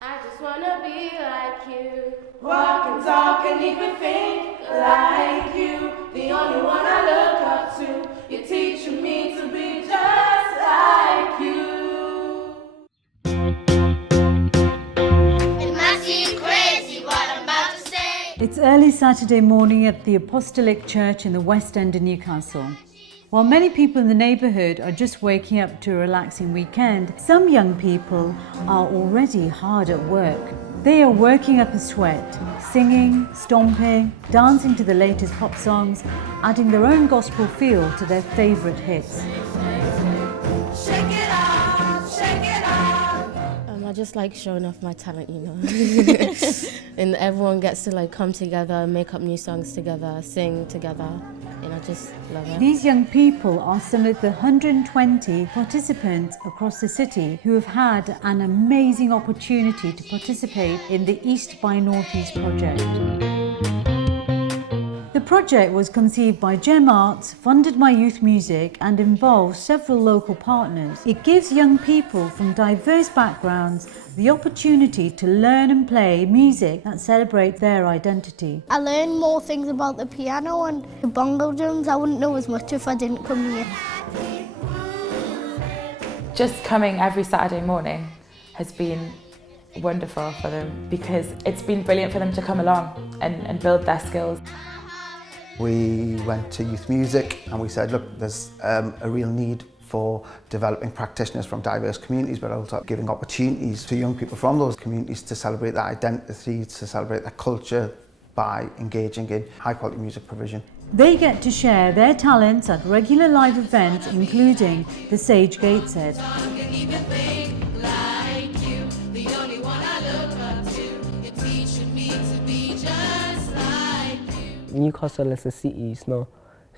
I just wanna be like you. Walk and talk and even think like you. The only one I look up to. You're teaching me to be just like you. It might seem crazy what I'm about to say. It's early Saturday morning at the Apostolic Church in the West End of Newcastle. While many people in the neighbourhood are just waking up to a relaxing weekend, some young people are already hard at work. They are working up a sweat, singing, stomping, dancing to the latest pop songs, adding their own gospel feel to their favourite hits. Shake it off, shake it off. I just like showing off my talent, you know. And everyone gets to like come together, make up new songs together, sing together. And I just love it. These young people are some of the 120 participants across the city who have had an amazing opportunity to participate in the East by Northeast project. The project was conceived by GemArts, funded by Youth Music and involves several local partners. It gives young people from diverse backgrounds the opportunity to learn and play music that celebrate their identity. I learned more things about the piano and the bongo drums. I wouldn't know as much if I didn't come here. Just coming every Saturday morning has been wonderful for them because it's been brilliant for them to come along and build their skills. We went to Youth Music and we said, look, there's a real need for developing practitioners from diverse communities, but also giving opportunities to young people from those communities to celebrate their identity, to celebrate their culture by engaging in high quality music provision. They get to share their talents at regular live events, including the Sage Gateshead. Newcastle as a city is not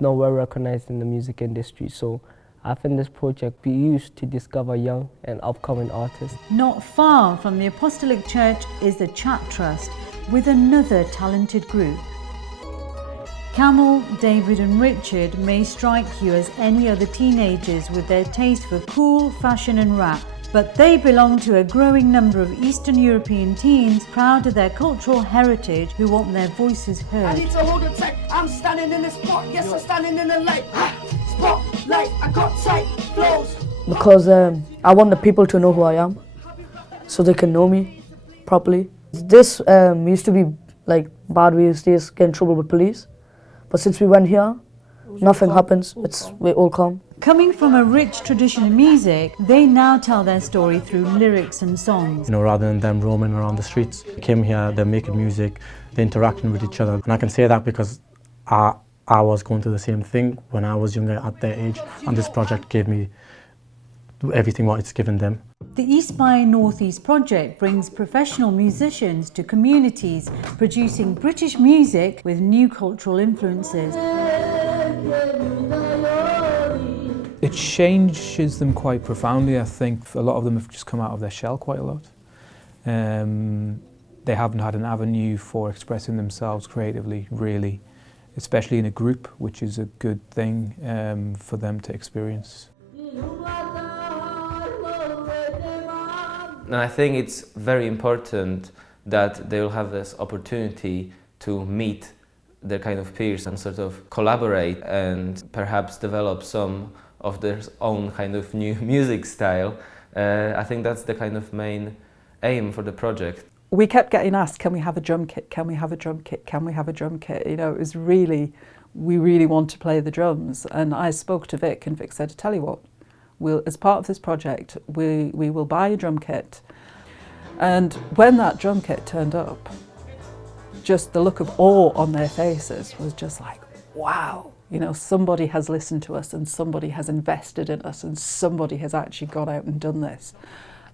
well recognized in the music industry, so I think this project be used to discover young and upcoming artists. Not far from the Apostolic Church is the Chat Trust with another talented group. Camel, David and Richard may strike you as any other teenagers with their taste for cool, fashion and rap, but they belong to a growing number of Eastern European teens proud of their cultural heritage who want their voices heard. I need to hold it tight. I'm standing in the spot. Yes, I'm standing in the light. Spotlight, I got tight flows. Because I want the people to know who I am, so they can know me properly. This used to be like bad. We used to get in trouble with police, but since we went here, nothing happens. We're all calm. Coming from a rich tradition of music, they now tell their story through lyrics and songs. You know, rather than them roaming around the streets. They came here, they're making music, they're interacting with each other. And I can say that because I was going through the same thing when I was younger at their age, and this project gave me everything what it's given them. The East by Northeast project brings professional musicians to communities producing British music with new cultural influences. It changes them quite profoundly. I think a lot of them have just come out of their shell quite a lot. They haven't had an avenue for expressing themselves creatively, really, especially in a group, which is a good thing for them to experience. And I think it's very important that they will have this opportunity to meet their kind of peers and sort of collaborate and perhaps develop some of their own kind of new music style. I think that's the kind of main aim for the project. We kept getting asked, can we have a drum kit? Can we have a drum kit? Can we have a drum kit? You know, it was really, we really want to play the drums. And I spoke to Vic and Vic said, tell you what, as part of this project, we will buy a drum kit. And when that drum kit turned up, just the look of awe on their faces was just like, wow. You know, somebody has listened to us and somebody has invested in us and somebody has actually gone out and done this.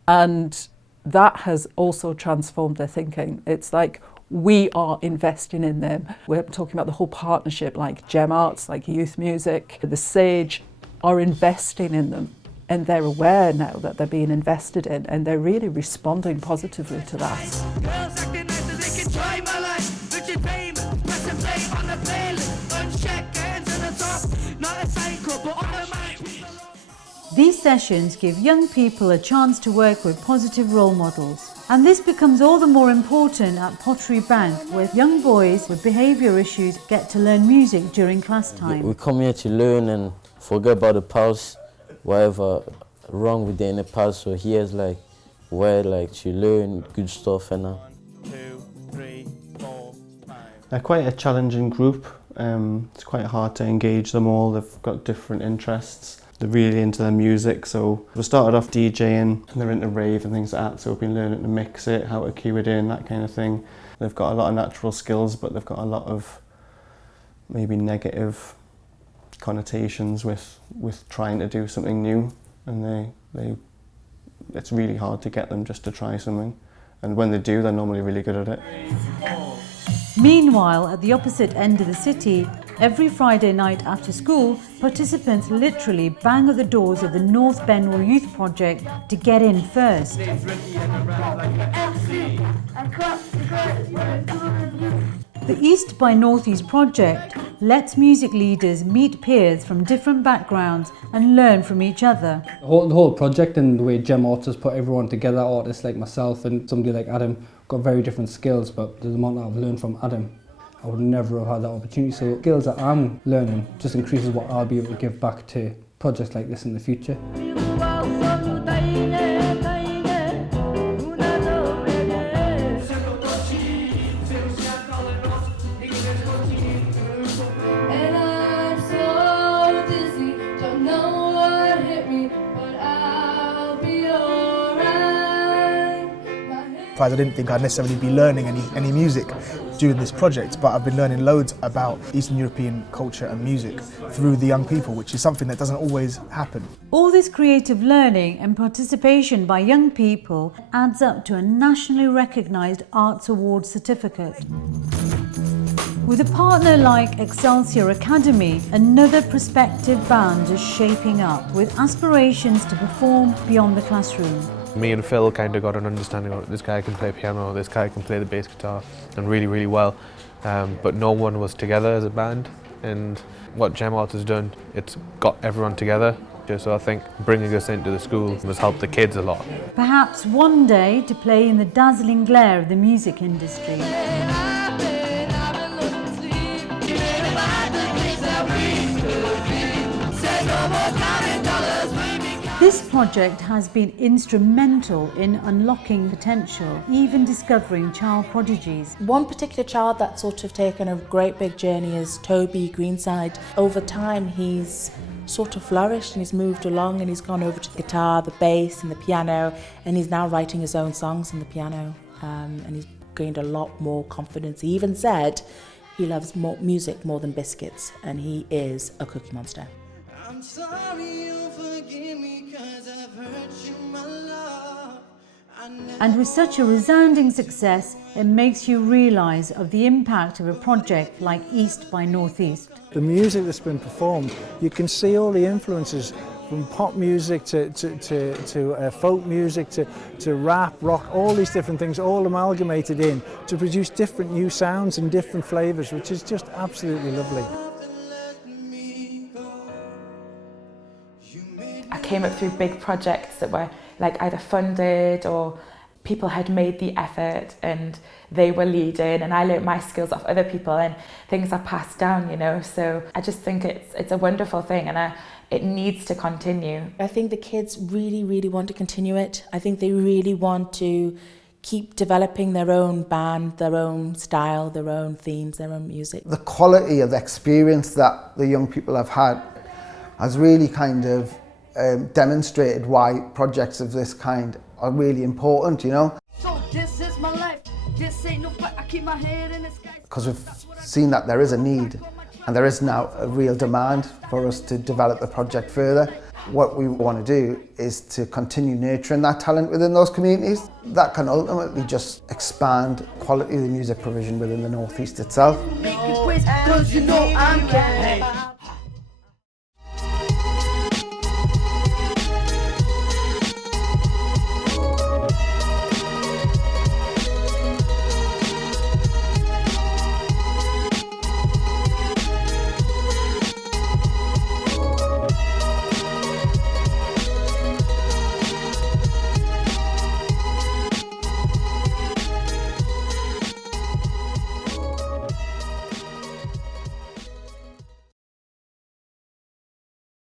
And that has also transformed their thinking. It's like we are investing in them. We're talking about the whole partnership, like GemArts, like Youth Music, the Sage are investing in them. And they're aware now that they're being invested in and they're really responding positively to that. Girls acting nice so they can try my life. Richard Fame, press and play on the playlist. Uncheck hands in the top. Not a cycle, but on the mind. These sessions give young people a chance to work with positive role models. And this becomes all the more important at Pottery Bank, where young boys with behaviour issues get to learn music during class time. We come here to learn and forget about the past, whatever wrong with in the past. So here's like where like to learn good stuff and that. 1, 2, 3, 4, 5. They're quite a challenging group. It's quite hard to engage them all. They've got different interests. They're really into their music, so we started off DJing and they're into rave and things like that, so we've been learning to mix it, how to cue it in, that kind of thing. They've got a lot of natural skills, but they've got a lot of maybe negative connotations with trying to do something new, and it's really hard to get them just to try something, and when they do, they're normally really good at it. Meanwhile, at the opposite end of the city, every Friday night after school, participants literally bang at the doors of the North Benwell Youth Project to get in first. The East by Northeast project lets music leaders meet peers from different backgrounds and learn from each other. The whole project and the way GemArts has put everyone together, artists like myself and somebody like Adam, got very different skills, but the amount that I've learned from Adam, I would never have had that opportunity. So the skills that I'm learning just increases what I'll be able to give back to projects like this in the future. I didn't think I'd necessarily be learning any music during this project, but I've been learning loads about Eastern European culture and music through the young people, which is something that doesn't always happen. All this creative learning and participation by young people adds up to a nationally recognised Arts Award certificate. With a partner like Excelsior Academy, another prospective band is shaping up with aspirations to perform beyond the classroom. Me and Phil kind of got an understanding of this guy can play piano, this guy can play the bass guitar, and really, really well. But no one was together as a band, and what GemArts has done, it's got everyone together. So I think bringing us into the school has helped the kids a lot. Perhaps one day to play in the dazzling glare of the music industry. This project has been instrumental in unlocking potential, even discovering child prodigies. One particular child that's sort of taken a great big journey is Toby Greenside. Over time he's sort of flourished and he's moved along and he's gone over to the guitar, the bass and the piano, and he's now writing his own songs on the piano, and he's gained a lot more confidence. He even said he loves music more than biscuits, and he is a cookie monster. I'm sorry, you'll forgive me 'cause I've hurt you, my love. And with such a resounding success, it makes you realise of the impact of a project like East by Northeast. The music that's been performed, you can see all the influences from pop music to folk music to rap, rock, all these different things all amalgamated in to produce different new sounds and different flavours, which is just absolutely lovely. I came up through big projects that were like either funded or people had made the effort and they were leading, and I learnt my skills off other people and things are passed down, you know. So I just think it's a wonderful thing, and it needs to continue. I think the kids really, really want to continue it. I think they really want to keep developing their own band, their own style, their own themes, their own music. The quality of the experience that the young people have had has really kind of demonstrated why projects of this kind are really important, you know. So this is my life. This ain't no fight. I keep my head in the sky. Because we've seen that there is a need and there is now a real demand for us to develop the project further. What we want to do is to continue nurturing that talent within those communities. That can ultimately just expand quality of the music provision within the North East itself. Make it quiz, 'cause you know I'm